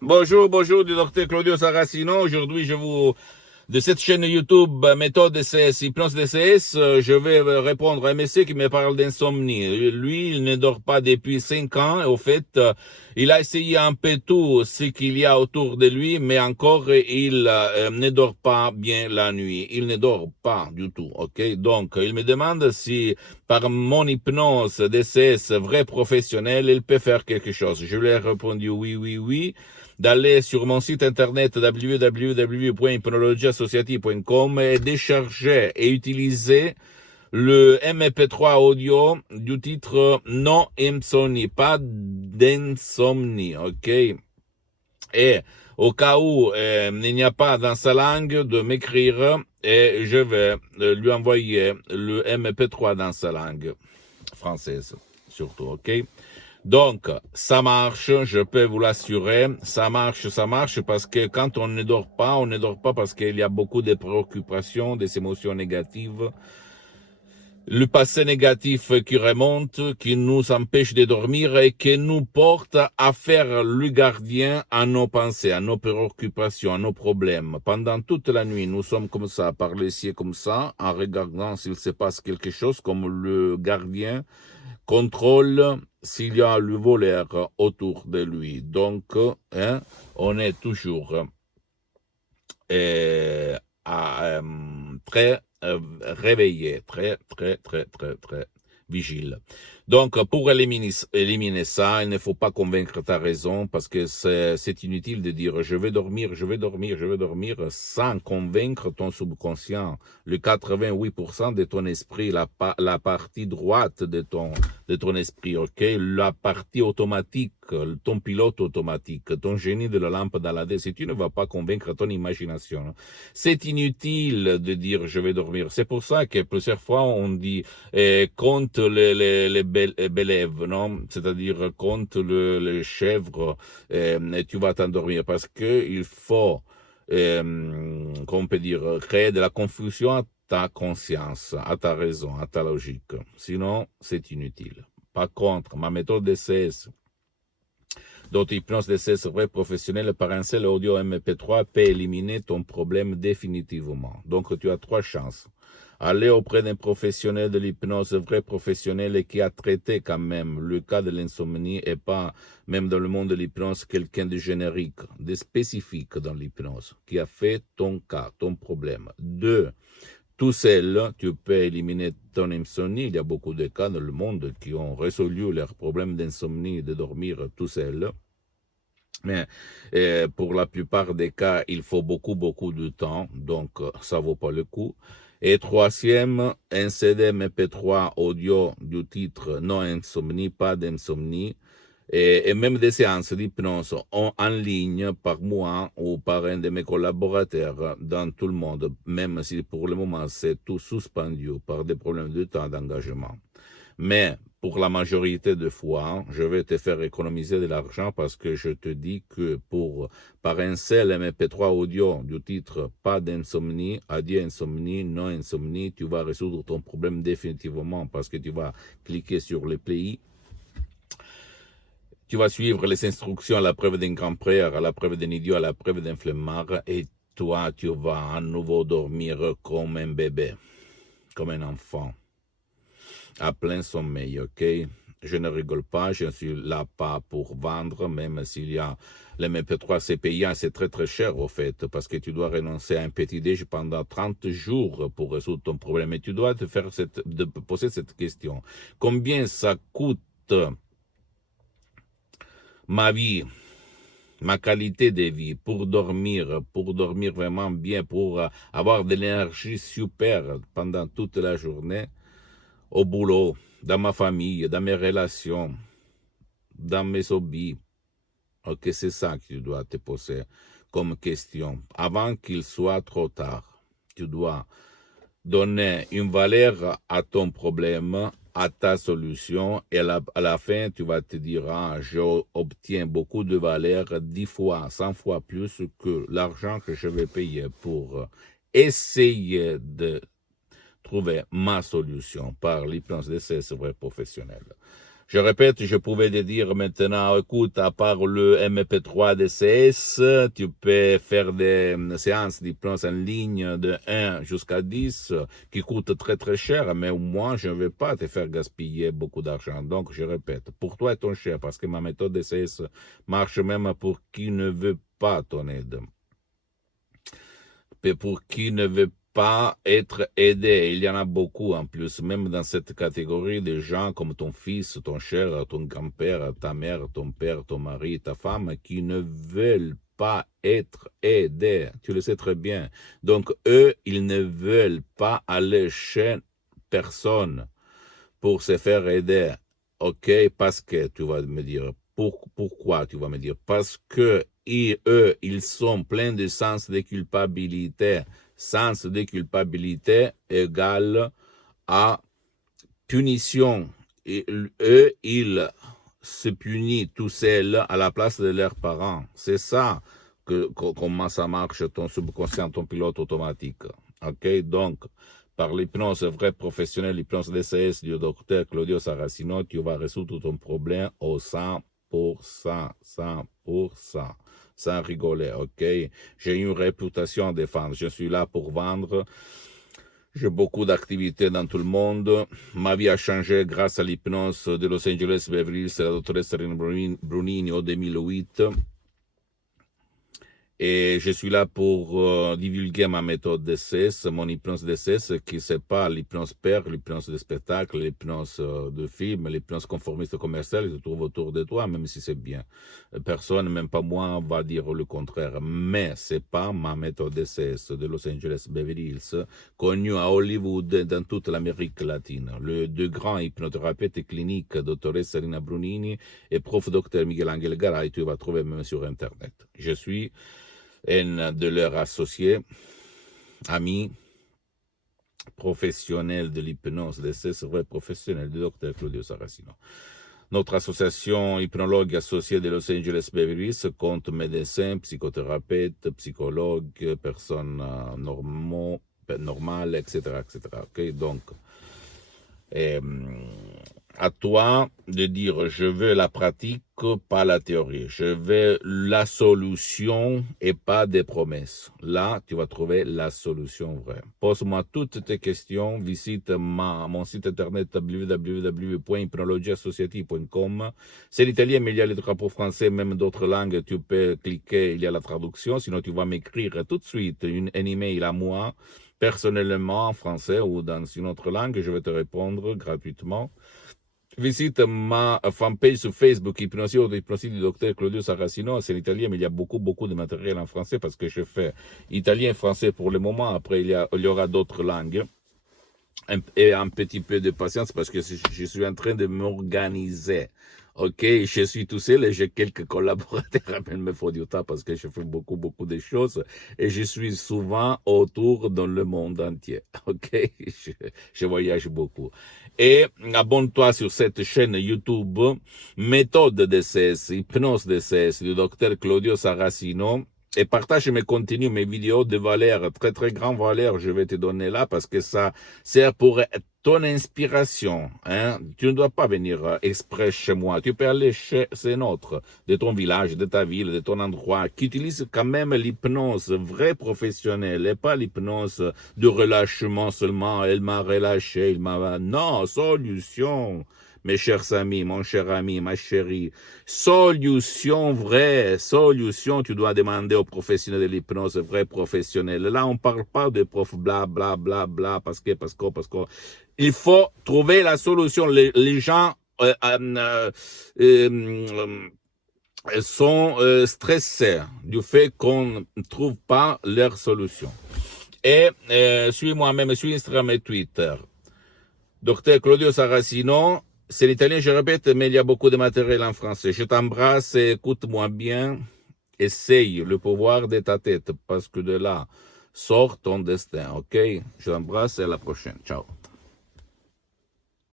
Bonjour, bonjour du docteur Claudio Saracino. Aujourd'hui, de cette chaîne YouTube Méthode DCS, Hypnose DCS, je vais répondre à un monsieur qui me parle d'insomnie. Lui, il ne dort pas depuis 5 ans. Et au fait, il a essayé un peu tout ce qu'il y a autour de lui, mais encore, il ne dort pas bien la nuit. Il ne dort pas du tout, ok? Donc, il me demande si, par mon hypnose DCS vrai professionnel, il peut faire quelque chose. Je lui ai répondu oui, oui, oui, d'aller sur mon site internet www.hypnologieassociative.com et décharger et utiliser le MP3 audio du titre Non Insomnie, pas d'insomnie, ok? Et au cas où il n'y a pas dans sa langue, de m'écrire et je vais lui envoyer le MP3 dans sa langue française, surtout, ok? Donc, ça marche, je peux vous l'assurer, ça marche parce que quand on ne dort pas parce qu'il y a beaucoup de préoccupations, des émotions négatives, le passé négatif qui remonte, qui nous empêche de dormir et qui nous porte à faire le gardien à nos pensées, à nos préoccupations, à nos problèmes. Pendant toute la nuit, nous sommes comme ça, par les cieux comme ça, en regardant s'il se passe quelque chose, comme le gardien contrôle s'il y a le voleur autour de lui. Donc, on est toujours euh, très réveillé, très vigile. Donc, pour éliminer ça, il ne faut pas convaincre ta raison parce que c'est inutile de dire je vais dormir, je vais dormir, je vais dormir sans convaincre ton subconscient. Le 88% de ton esprit, la partie droite de ton esprit, ok? La partie automatique, ton pilote automatique, ton génie de la lampe dans la dé, si tu ne vas pas convaincre ton imagination, c'est inutile de dire je vais dormir. C'est pour ça que plusieurs fois on dit compte les bélèves, non? C'est-à-dire compte les chèvres et tu vas t'endormir parce que il faut, qu'on peut dire, créer de la confusion à ta conscience, à ta raison, à ta logique. Sinon, c'est inutile. Par contre, ma méthode DCS, d'auto-hypnose DCS vrai professionnel par un seul audio MP3 peut éliminer ton problème définitivement. Donc, tu as 3 chances. Aller auprès d'un professionnel de l'hypnose vrai professionnel et qui a traité quand même le cas de l'insomnie et pas, même dans le monde de l'hypnose, quelqu'un de générique, de spécifique dans l'hypnose, qui a fait ton cas, ton problème. 2, tout seul, tu peux éliminer ton insomnie. Il y a beaucoup de cas dans le monde qui ont résolu leurs problèmes d'insomnie, de dormir tout seul. Mais pour la plupart des cas, il faut beaucoup de temps, donc ça vaut pas le coup. Et troisième, un CD MP3 audio du titre Non Insomnie, pas d'insomnie, et même des séances d'hypnose en ligne par moi ou par un de mes collaborateurs dans tout le monde, même si pour le moment c'est tout suspendu par des problèmes de temps d'engagement. Mais pour la majorité de fois, je vais te faire économiser de l'argent parce que je te dis que par un seul MP3 audio du titre Pas d'insomnie, adieu insomnie, non insomnie, tu vas résoudre ton problème définitivement parce que tu vas cliquer sur le play, tu vas suivre les instructions à la preuve d'un grand prêtre, à la preuve d'un idiot, à la preuve d'un flemmard et toi, tu vas à nouveau dormir comme un bébé, comme un enfant, à plein sommeil, ok? Je ne rigole pas, je ne suis là pas pour vendre, même s'il y a les MP3, c'est payant, c'est très cher au fait, parce que tu dois renoncer à un petit déj pendant 30 jours pour résoudre ton problème. Et tu dois de poser cette question. Combien ça coûte ma vie, ma qualité de vie pour dormir vraiment bien, pour avoir de l'énergie super pendant toute la journée, au boulot, dans ma famille, dans mes relations, dans mes hobbies. Ok, c'est ça que tu dois te poser comme question. Avant qu'il soit trop tard, tu dois donner une valeur à ton problème, à ta solution, et à la fin, tu vas te dire, ah, j'obtiens beaucoup de valeur, 10 fois, 100 fois plus que l'argent que je vais payer pour essayer de trouver ma solution par l'hypnose de ces vrais professionnels. Je répète, je pouvais te dire maintenant, écoute, à part le MP3 DCS, tu peux faire des séances d'hypnose en ligne de 1 jusqu'à 10 qui coûtent très très cher, mais moi, je ne vais pas te faire gaspiller beaucoup d'argent. Donc, je répète, pour toi et ton cher, parce que ma méthode DCS marche même pour qui ne veut pas ton aide. Et pour qui ne veut pas être aidé. Il y en a beaucoup en plus, même dans cette catégorie de gens comme ton fils, ton cher, ton grand-père, ta mère, ton père, ton mari, ta femme, qui ne veulent pas être aidés. Tu le sais très bien. Donc, eux, ils ne veulent pas aller chez personne pour se faire aider. Ok, parce que tu vas me dire, pourquoi tu vas me dire? Parce que eux, ils sont pleins de sens de culpabilité. Sens de culpabilité égale à punition. Et eux, ils se punissent tout seuls à la place de leurs parents. C'est ça comment ça marche ton subconscient, ton pilote automatique. Ok, donc, par l'hypnose vraie professionnelle, l'hypnose DCS du docteur Claudio Saracino, tu vas résoudre ton problème au 100%, 100%, sans rigoler, ok? J'ai une réputation à défendre, je suis là pour vendre, j'ai beaucoup d'activités dans tout le monde, ma vie a changé grâce à l'hypnose de Los Angeles Beverly Hills, la doctoresse Serena Brunini en 2008. Et je suis là pour divulguer ma méthode DCS, mon hypnose DCS, qui c'est pas l'hypnose père, l'hypnose de spectacle, l'hypnose de film, l'hypnose conformiste commerciale qui se trouve autour de toi, même si c'est bien. Personne, même pas moi, va dire le contraire. Mais c'est pas ma méthode DCS de Los Angeles Beverly Hills, connue à Hollywood et dans toute l'Amérique latine. Le deux grands hypnothérapeutes cliniques, Dr. Serena Brunini et prof Dr. Miguel Angel Garay, tu vas trouver même sur Internet. Je suis un de leurs associés, amis, professionnels de l'hypnose, c'est vrai professionnel du docteur Claudio Saracino. Notre association hypnologue associée de Los Angeles Beverly Hills compte médecins, psychothérapeutes, psychologues, personnes normales, etc., etc. Okay? Donc, à toi de dire je veux la pratique, pas la théorie. Je veux la solution et pas des promesses. Là, tu vas trouver la solution vraie. Pose-moi toutes tes questions. Visite mon site internet www.hypnologieassociative.com. C'est l'italien, mais il y a les drapeaux français, même d'autres langues. Tu peux cliquer, il y a la traduction. Sinon, tu vas m'écrire tout de suite un email à moi, personnellement en français ou dans une autre langue. Je vais te répondre gratuitement. Visite ma fanpage sur Facebook, Hypnosie du docteur Claudio Saracino. C'est l'italien, mais il y a beaucoup de matériel en français parce que je fais italien et français pour le moment. Après, il y aura d'autres langues. Et un petit peu de patience parce que je suis en train de m'organiser. Ok, je suis tout seul et j'ai quelques collaborateurs, mais il me faut du temps parce que je fais beaucoup de choses et je suis souvent autour dans le monde entier. Ok, je voyage beaucoup. Et abonne-toi sur cette chaîne YouTube, méthode DCS, hypnose DCS du docteur Claudio Saracino. Et partage mes contenus, mes vidéos de valeur, très grande valeur, je vais te donner là parce que ça sert pour ton inspiration. Hein? Tu ne dois pas venir exprès chez moi. Tu peux aller chez un autre, de ton village, de ta ville, de ton endroit, qui utilise quand même l'hypnose vraie professionnelle et pas l'hypnose de relâchement seulement. Elle m'a relâché, il m'a... Non, solution. Mes chers amis, mon cher ami, ma chérie, solution vraie, solution, tu dois demander aux professionnels de l'hypnose, vrai professionnel. Là, on parle pas de prof bla, parce que, il faut trouver la solution. Les gens sont stressés du fait qu'on ne trouve pas leur solution. Et suis-moi même sur Instagram et Twitter. Docteur Claudio Saracino, c'est l'italien, je répète, mais il y a beaucoup de matériel en français. Je t'embrasse et écoute-moi bien. Essaye le pouvoir de ta tête, parce que de là sort ton destin, ok? Je t'embrasse et à la prochaine. Ciao.